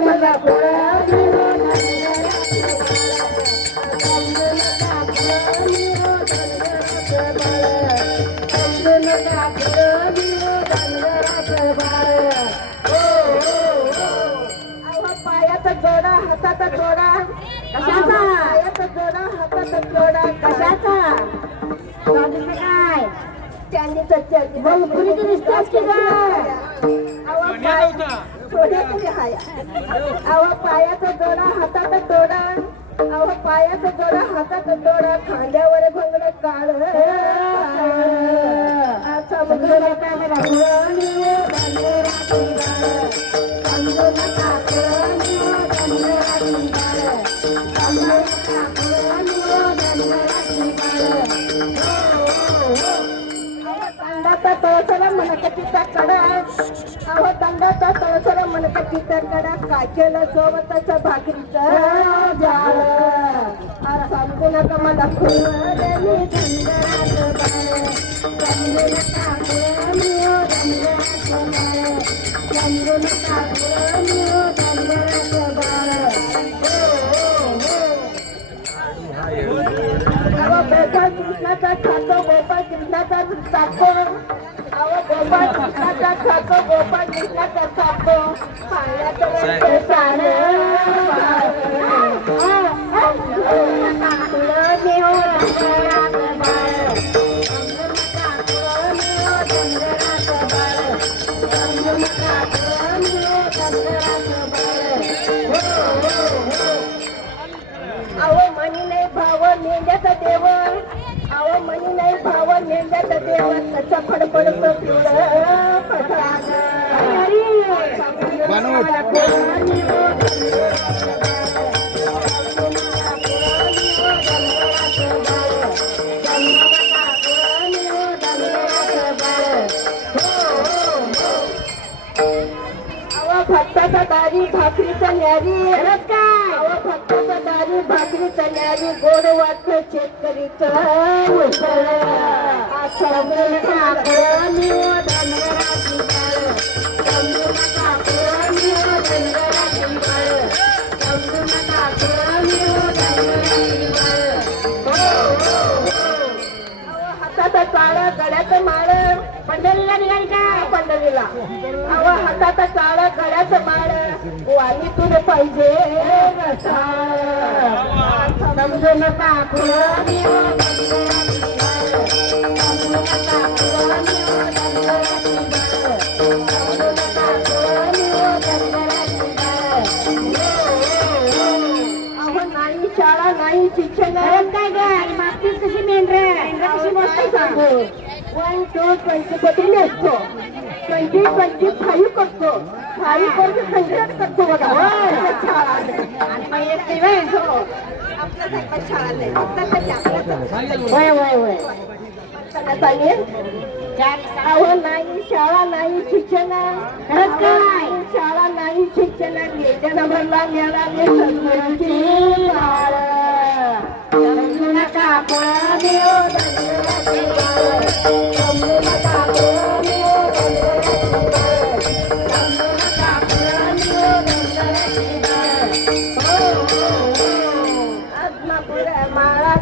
मला पायाचा जोडा हाताचा जोडा कशाचा पायाचा जोडा हाताचा जोडा कशाचा काय चांदीचा चांदी मग पुरीची दिसतेस की काय अहो पायाचा जोडा हाताचा जोडा अहो पायाचा जोडा हाताचा जोडा खांद्यावर भंगड काळ समुद्र दंडाचा तळसरा मनकटीचा कडा अहो दंडाचा तळसरा मनकटीचा कडा काय केलं सोबताच्या भाकरीचा जाळ समजू नका मला गोपाळ कृष्णाचा खातो गोपाळ कृष्णाचा साखो अहो गोपाळ कृष्णाचा खातो गोपाळ कृष्णाचा साखो पाण्याचं सार अहो मनी नाही भाव मेंढ्याचा देव अहो मनी नाही भाव मेंढ्याचा देव त्याचा फडफडतो पिवळं पठाण भक्ताचा दारी भाकरीचा न्यारी काय अहो भक्ताचा दारी भाकरीचा न्यारी गोड वाटतं शेतकरीचं उसळ हाताचा चाळा गळ्याचं माळ पंढरीला निघाली काय पंढरीला अहो हाताचा चाळा गळ्याचं माळ वाली तुझे पाहिजे समजू नका अहो नाही शाळा नाही शिक्षण काय काय मागची कशी मेंढर कशी मस्त सांगू 1 2 20 पत्री असतो 20 फाईव्ह करतो फाईव्ह करतो संग्रह करतो बघा आणि मग एक दिवस हो आपल्या शाळा नाही वय वय वय अहो नाही शाळा नाही शिक्षण काय शाळा नाही शिक्षण याच्या नंबरला मिळाले सद्गुरूंची माळ समजू नका माळा हो आत्मापुर माळा